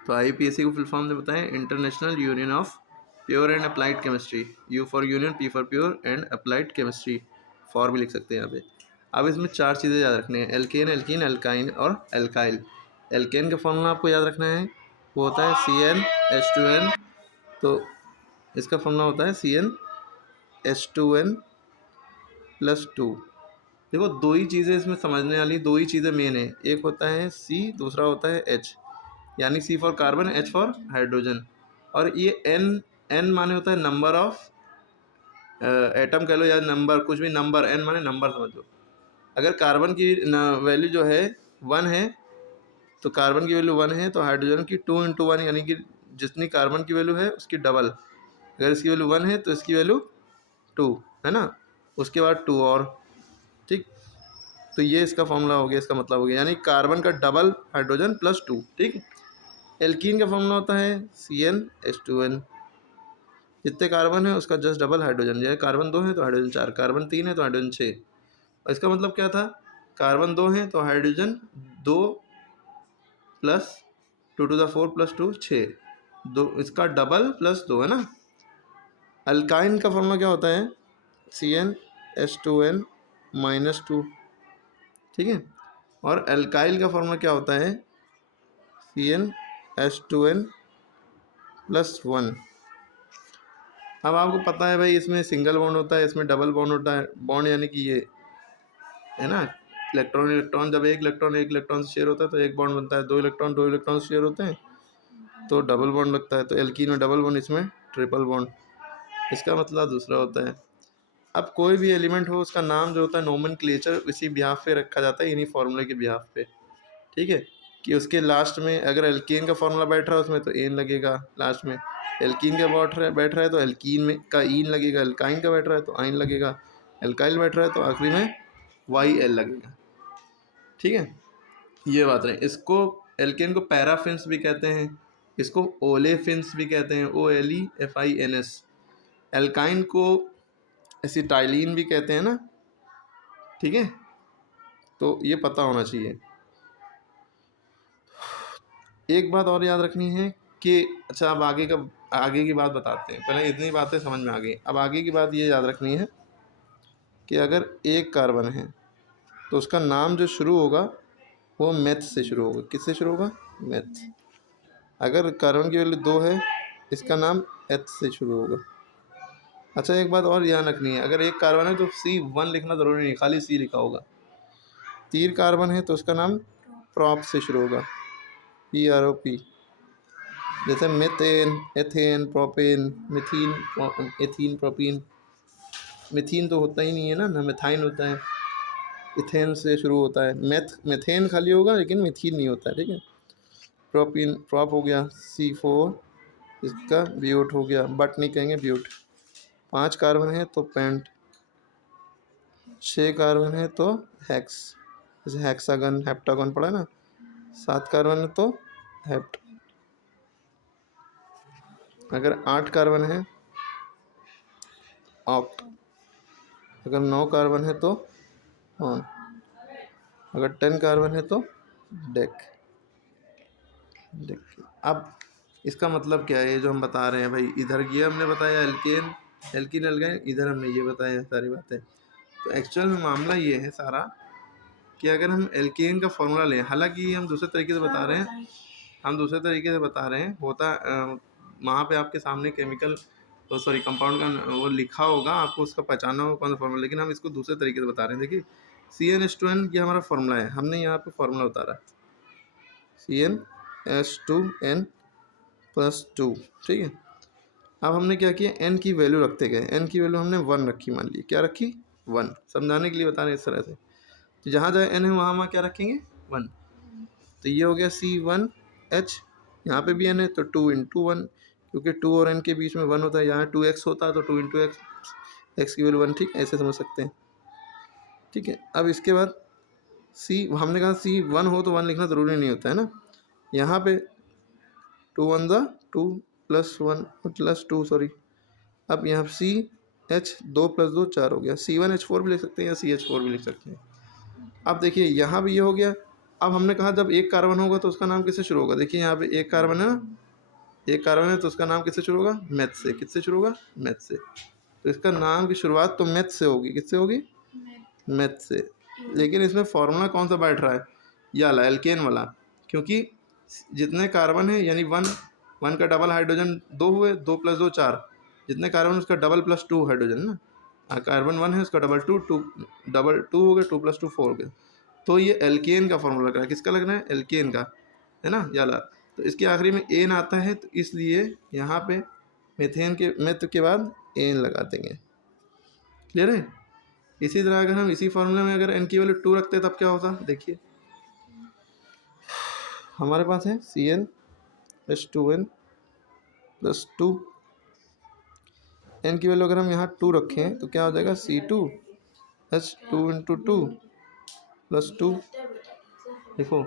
तो IUPAC को full form में बताएं, international union of pure and applied chemistry. You for union, P for pure and applied chemistry, for भी लिख सकते हैं यहाँ पे। अब इसमें 4 चीज़ें याद रखनी है, एल्केन, एल्कीन, एल्काइन और एल्काइल। एल्केन का फॉर्मूला आपको याद रखना है, वो होता है CnH2n। तो इसका फॉर्मूला होता है CnH2n+2। देखो दो ही चीज़ें इसमें समझने वाली, दो ही चीज़ें मेन है, एक होता है C, दूसरा होता है H, यानी C for carbon, H for hydrogen. और ये N माने होता है नंबर ऑफ एटम कह लो या नंबर, कुछ भी नंबर, N माने नंबर समझ लो। अगर कार्बन की वैल्यू जो है 1 है तो कार्बन की वैल्यू 1 है तो हाइड्रोजन की 2 × 1, यानी कि जितनी कार्बन की वैल्यू है उसकी डबल। अगर इसकी वैल्यू 1 है तो इसकी वैल्यू 2 है ना, उसके बाद 2 और, ठीक। तो ये इसका फॉर्मूला हो गया, इसका मतलब हो गया, यानी कार्बन का डबल हाइड्रोजन +2, ठीक। एल्कीन का फॉर्मूला होता है CnH2n। जितने कार्बन है उसका जस्ट डबल हाइड्रोजन, जैसे कार्बन 2 है तो हाइड्रोजन 4, कार्बन 3 है तो हाइड्रोजन 6। और इसका मतलब क्या था, कार्बन 2 है तो हाइड्रोजन 2 + 2⁴ + 2 6, 2 इसका डबल +2 है ना। अल्काइन का फॉर्मूला क्या होता है, CnH2n-2, ठीक है। और अल्काइल का फॉर्मूला क्या होता है, CnH2n+1। अब आपको पता है भाई, इसमें सिंगल बॉन्ड होता है, इसमें डबल बॉन्ड होता है। बॉन्ड यानी कि ये है ना, इलेक्ट्रॉन इलेक्ट्रॉन, जब एक इलेक्ट्रॉन से शेयर होता है तो एक बॉन्ड बनता है, 2 इलेक्ट्रॉन से शेयर होते हैं तो डबल बॉन्ड लगता है। तो एल्कीन में डबल बॉन्ड, इसमें ट्रिपल बॉन्ड, इसका मतलब दूसरा होता है। अब कोई भी एलिमेंट हो उसका नाम जो होता है नोमेनक्लेचर इसी बिहाफ पे रखा जाता है, इन्हीं फार्मूले के बिहाफ पे, ठीक है। कि उसके लास्ट में अगर एल्कीन का फार्मूला बैठ रहा है उसमें तो एन लगेगा, लास्ट में एल्कीन का बैठ रहा है तो एल्कीन में का ईन लगेगा, एल्काइन का बैठ रहा है तो आइन लगेगा, एल्काइल बैठ रहा है तो आखिरी में YL लगेगा, ठीक है। ये बात रहे। इसको एल्केन को पैराफिन्स भी कहते हैं, इसको ओलेफिन्स भी कहते हैं, OLEFINS। एल्काइन को एसिटाइलिन भी कहते हैं ना, ठीक है। तो ये पता होना चाहिए। एक बात और याद रखनी है कि अच्छा, अब आगे की बात बताते हैं, पहले इतनी बातें समझ में आ गई। अब आगे की बात ये याद रखनी है कि अगर एक कार्बन है तो उसका नाम जो शुरू होगा वो मेथ से शुरू होगा। किससे शुरू होगा, मेथ। अगर कार्बन की वैल्यू 2 है, इसका नाम H से शुरू होगा। अच्छा, एक बात और ध्यान रखनी है, अगर एक कार्बन है तो C1 लिखना ज़रूरी नहीं, खाली C लिखा होगा। 3 कार्बन है तो उसका नाम प्रॉप से शुरू होगा, PROP। जैसे methane, ethane, propane, methene, ethene, propene. Methene तो होता ही नहीं है ना मिथाइन होता है। इथेन से शुरू होता है, मेथेन खाली होगा लेकिन मिथीन नहीं होता है, ठीक है। प्रोपीन, प्रॉप हो गया C4, इसका ब्यूट हो गया, बट नहीं कहेंगे, ब्यूट। 5 कार्बन है तो पेंट, 6 कार्बन है तो हेक्स, जैसे हेक्सागन, हेप्टागन पढ़ा ना। 7 कार्बन है तो हेप्ट। अगर 8 कार्बन है ऑक्ट, अगर 9 कार्बन है तो ऑन, अगर 10 कार्बन है तो डेक। अब इसका मतलब क्या है, ये जो हम बता रहे हैं भाई, इधर ये हमने बताया एल्केन, एल्किन, एल्काइन, इधर हमने ये बताया सारी बातें। तो एक्चुअल में मामला ये है सारा कि अगर हम एल्केन का फॉर्मूला लें, हालांकि हम दूसरे तरीके से बता रहे हैं, होता वहाँ पे आपके सामने केमिकल, सॉरी कंपाउंड का वो लिखा होगा, आपको उसका पहचानना होगा कौन सा फॉर्मूला, लेकिन हम इसको दूसरे तरीके से बता रहे हैं। देखिए CnH2n ये हमारा फॉर्मूला है, हमने यहाँ पे फॉर्मूला उतारा CnH2n+2, ठीक है। अब हमने क्या किया, n की वैल्यू रखते गए, n की वैल्यू हमने 1 रखी, मान ली क्या रखी, 1, समझाने के लिए बता रहे हैं इस तरह से। तो जहाँ जहाँ n है वहाँ क्या रखेंगे, 1। तो ये हो गया C1H, यहाँ पे भी n है तो 2 × 1, क्योंकि 2 और n के बीच में 1 होता है, यहाँ 2x होता है तो 2 × x, x की वैल्यू 1, ठीक, ऐसे समझ सकते हैं, ठीक है। अब इसके बाद हमने कहा C1 हो तो 1 लिखना ज़रूरी नहीं होता है ना। यहाँ पे 2 × 1 = 2 + 2 सॉरी। अब यहाँ CH 2 + 2 4 हो गया, C1H4 भी लिख सकते हैं या CH4 भी लिख सकते हैं। अब देखिए यहाँ भी ये हो गया, अब हमने कहा जब एक कार्बन होगा तो उसका नाम किससे शुरू होगा। देखिए यहाँ पे एक कार्बन है ना, एक कार्बन है तो उसका नाम किससे शुरू होगा, मैथ से। किससे शुरू होगा, मैथ से। तो इसका नाम की शुरुआत तो मैथ से होगी। किससे होगी, मैथ से। लेकिन इसमें फॉर्मूला कौन सा बैठ रहा है, ये वाला एल्केन वाला, क्योंकि जितने कार्बन है यानी वन, वन का डबल हाइड्रोजन दो हुए, दो प्लस दो चार, जितने कार्बन उसका डबल प्लस टू हाइड्रोजन ना, कार्बन वन है उसका double two, two double two हो गया, टू प्लस टू फोर हो गया। तो ये एल्केन का फॉर्मूला लग रहा है। किसका लग रहा है, एल्केन का, है ना, याला। तो इसके आखिरी में एन आता है, तो इसलिए यहाँ पे मेथेन के मेथ के बाद एन लगा देंगे। क्लियर है। इसी तरह अगर हम इसी फॉर्मूले में अगर एन की वैल्यू टू रखते तब क्या होता, देखिए हमारे पास है CnH2n प्लस टू। एन की वैल्यू अगर हम यहाँ टू रखें तो क्या हो जाएगा, C2H2 into two plus two. देखो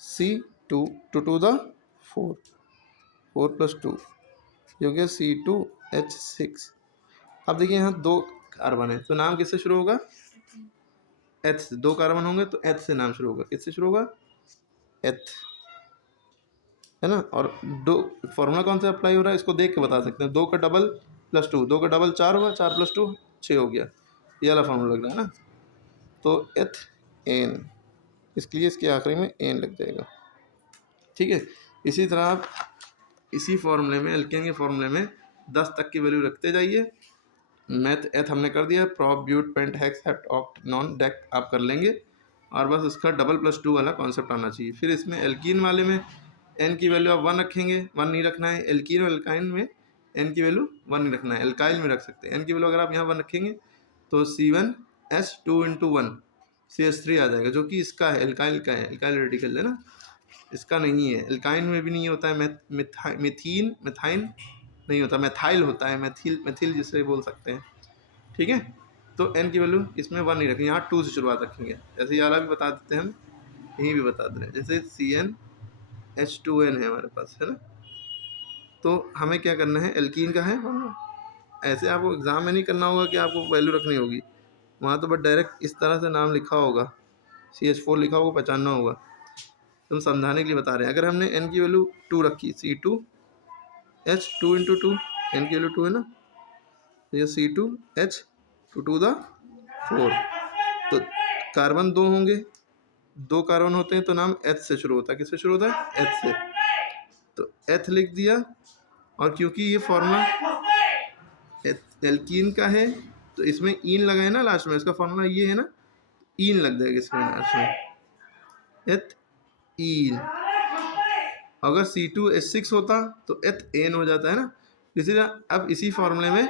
C2 to the four, four plus two, ये हो गया C2H6। अब देखिए यहाँ दो कार्बन है तो नाम किससे शुरू होगा, एच से। दो कार्बन होंगे तो एच से नाम शुरू होगा। किससे शुरू होगा, एथ, है ना। और दो फॉर्मूला कौन सा अप्लाई हो रहा है इसको देख के बता सकते हैं। दो का डबल प्लस टू, दो का डबल चार होगा, चार प्लस टू छः हो गया, ये वाला फॉर्मूला लग रहा है ना। तो एथ एन, इसके लिए इसके आखिरी में एन लग जाएगा। ठीक है। इसी तरह आप इसी फॉर्मूले में, एल्केन के फॉर्मूले में 10 तक की वैल्यू रखते जाइए। मैथ एथ हमने कर दिया, prop but pent hex hept oct non dec आप कर लेंगे, और बस उसका डबल प्लस टू वाला कॉन्सेप्ट आना चाहिए। फिर इसमें एल्कीन वाले में एन की वैल्यू आप 1 रखेंगे, 1 नहीं रखना है। एल्कीन और एल्काइन में एन की वैल्यू 1 नहीं रखना है, एल्काइल में रख सकते हैं। एन की वैल्यू अगर आप यहाँ 1 रखेंगे तो C1H2 इंटू वन CH3 आ जाएगा, जो कि इसका है, एल्काइल का है, एल्काइल रेडिकल है ना, इसका नहीं है। एल्काइन में भी नहीं होता है, मिथीन मिथाइन नहीं होता, मैथाइल होता है, मैथिल मैथिल जिसे बोल सकते हैं। ठीक है। तो एन की वैल्यू इसमें 1 नहीं रखेंगे, यहाँ 2 से शुरुआत रखेंगे। जैसे ये वाला भी बता देते हैं हम, यहीं भी बता दे रहे हैं। जैसे CnH2n है हमारे पास, है ना। तो हमें क्या करना है, एल्कीन का है ऐसे आपको एग्ज़ाम में नहीं करना होगा कि आपको वैल्यू रखनी होगी, वहाँ तो बस डायरेक्ट इस तरह से नाम लिखा होगा, CH4 लिखा होगा, पहचानना होगा। तो हम समझाने के लिए बता रहे हैं। अगर हमने एन की वैल्यू 2 रखी, C2H2 इंटू टू, एन की वैल्यू 2 है ना, तो ये C2H2 टू द फोर। तो कार्बन दो होंगे, दो कार्बन होते हैं तो नाम एच से शुरू होता है। किससे शुरू होता है, एच से। तो एथ लिख दिया, और क्योंकि ये फॉर्मूला एल्कीन का है तो इसमें ईन लगा है ना लास्ट में, इसका फॉर्मूला ये है ना, ईन लग जाएगा इसमें लास्ट में, एथ ईन। अगर C2H6 होता तो एथ एन हो जाता है ना। इसीलिए अब इसी फॉर्मूले में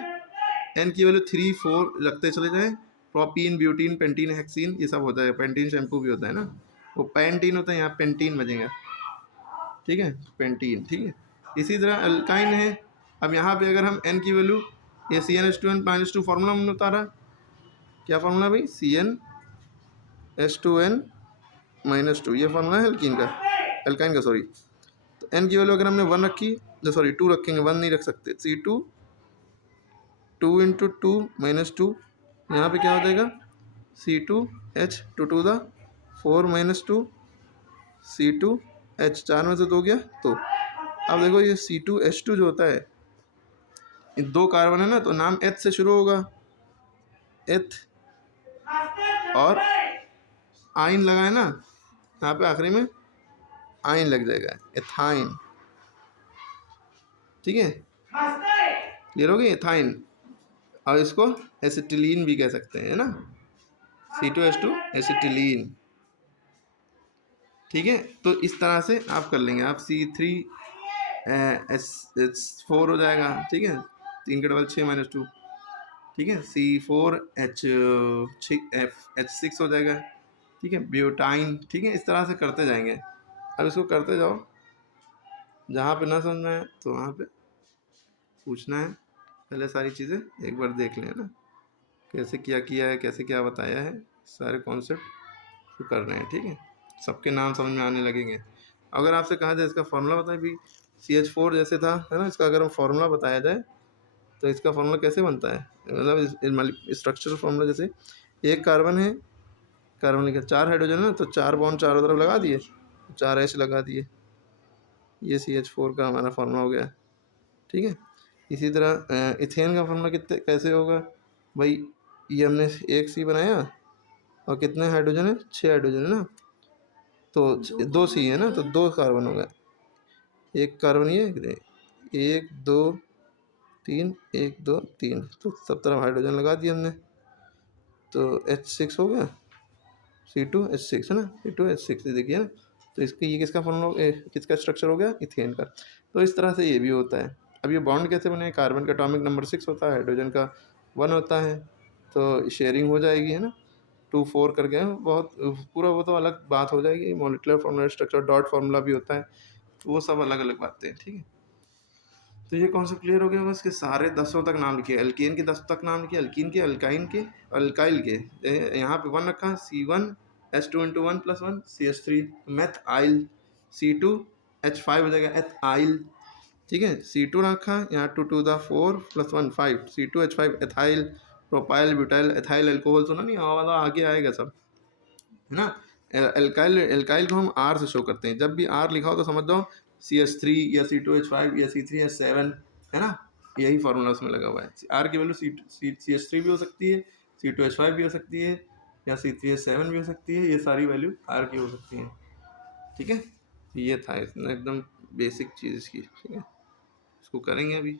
एन की वैल्यू 3 4 लगते चले जाएं। प्रोपीन, ब्यूटीन, पेंटीन, हेक्सीन, ये सब होता है। पेंटीन शैम्पू भी होता है ना, वो पेंटीन होता है, यहाँ पेंटीन बजेगा। ठीक है, पेंटीन। ठीक है। इसी तरह अल्काइन है। अब यहाँ पे अगर हम एन की वैल्यू, ये CnH2n -2 फार्मूला हमने उतारा, क्या फार्मूला भाई, CnH2n -2, ये फार्मूला है एल्कीन का, एल्काइन का सॉरी। तो एन की वैल्यू अगर हमने 1 रखी, जो सॉरी 2 रखेंगे, 1 नहीं रख सकते। C2 2 into two minus two, यहाँ पर क्या हो जाएगा, C2H2 टू द 4 -2, C2H, 4 में से 2 गया तो। अब देखो ये C2H2 जो होता है, दो कार्बन है ना, तो नाम एथ से शुरू होगा, एथ, और आइन लगा है ना, यहाँ पे आखिरी में आइन लग जाएगा, एथाइन। ठीक है, क्लियर हो गई, एथाइन। और इसको एसिटिलीन भी कह सकते हैं, है ना, C2H2 एसिटिलीन। ठीक है। तो इस तरह से आप कर लेंगे। आप C3H4 हो जाएगा। ठीक है, 3 के डबल 6 -2। ठीक है, C4H6 हो जाएगा। ठीक है, ब्यूटाइन। ठीक है, इस तरह से करते जाएंगे। अब इसको करते जाओ, जहाँ पे ना समझना है तो वहाँ पे पूछना है। पहले सारी चीज़ें एक बार देख लें ना, कैसे किया है, कैसे क्या बताया है, सारे कॉन्सेप्ट तो कर रहे हैं। ठीक है, सबके नाम समझ में आने लगेंगे। अगर आपसे कहा जाए इसका फॉर्मूला बताए भी, CH4 जैसे था, है ना, इसका अगर हम फॉर्मूला बताया जाए तो इसका फॉर्मूला कैसे बनता है, मतलब स्ट्रक्चरल फॉर्मूला। जैसे एक कार्बन है, कार्बन लिखा 4 हाइड्रोजन है ना, तो 4 बॉन्ड चारों तरफ लगा दिए, 4 H लगा दिए, ये CH4 का हमारा फार्मूला हो गया। ठीक है, इसी तरह इथेन का फार्मूला कितने कैसे होगा भाई, ये हमने एक C बनाया और कितने हाइड्रोजन है, 6 हाइड्रोजन है ना, तो 2 C है ना, तो 2 कार्बन हो गया, एक कार्बन ये 1 2 3 1 2 3, तो सब तरफ हाइड्रोजन लगा दिए हमने, तो H6 हो गया, C2H6 है ना, C2H6 देखिए ना, तो इसके ये किसका फॉर्मूला किसका स्ट्रक्चर हो गया, इथेन का। तो इस तरह से ये भी होता है। अब ये बॉन्ड कैसे बने, कार्बन का एटॉमिक नंबर 6 होता है, हाइड्रोजन का 1 होता है, तो शेयरिंग हो जाएगी है ना, 2 4 करके, बहुत पूरा वो तो अलग बात हो जाएगी, molecular formula structure dot formula भी होता है, तो वो सब अलग अलग बातें हैं। ठीक है, तो ये कॉन्सेप्ट क्लियर हो गया होगा। इसके सारे 10 तक नाम लिखे, एल्केन के 10 तक नाम लिखे, एल्कीन के, अल्काइन के, अल्काइल के, यहाँ पे 1 रखा, C1 H2 × 1 + 1 CH3, methyl, C2H5 हो जाएगा एथाइल। ठीक है, C2 रखा यहाँ 2 to the 4 + 1 5, C2H5 ethyl, propyl, butyl, ethyl alcohol, सुना नहीं वाला आगे आएगा सब, है ना। एल्काइल, एल्काइल को हम आर से शो करते हैं, जब भी आर लिखा हो तो समझ जाओ CH3 या C2H5 या C3H7, है ना, यही फार्मूला उसमें लगा हुआ है। आर की वैल्यू CH3 भी हो सकती है, C2H5 भी हो सकती है, या C3H7 भी हो सकती है, ये सारी वैल्यू आर की हो सकती हैं। ठीक है, ये था इसमें एकदम बेसिक चीज़ इसकी। ठीक है, इसको करेंगे अभी।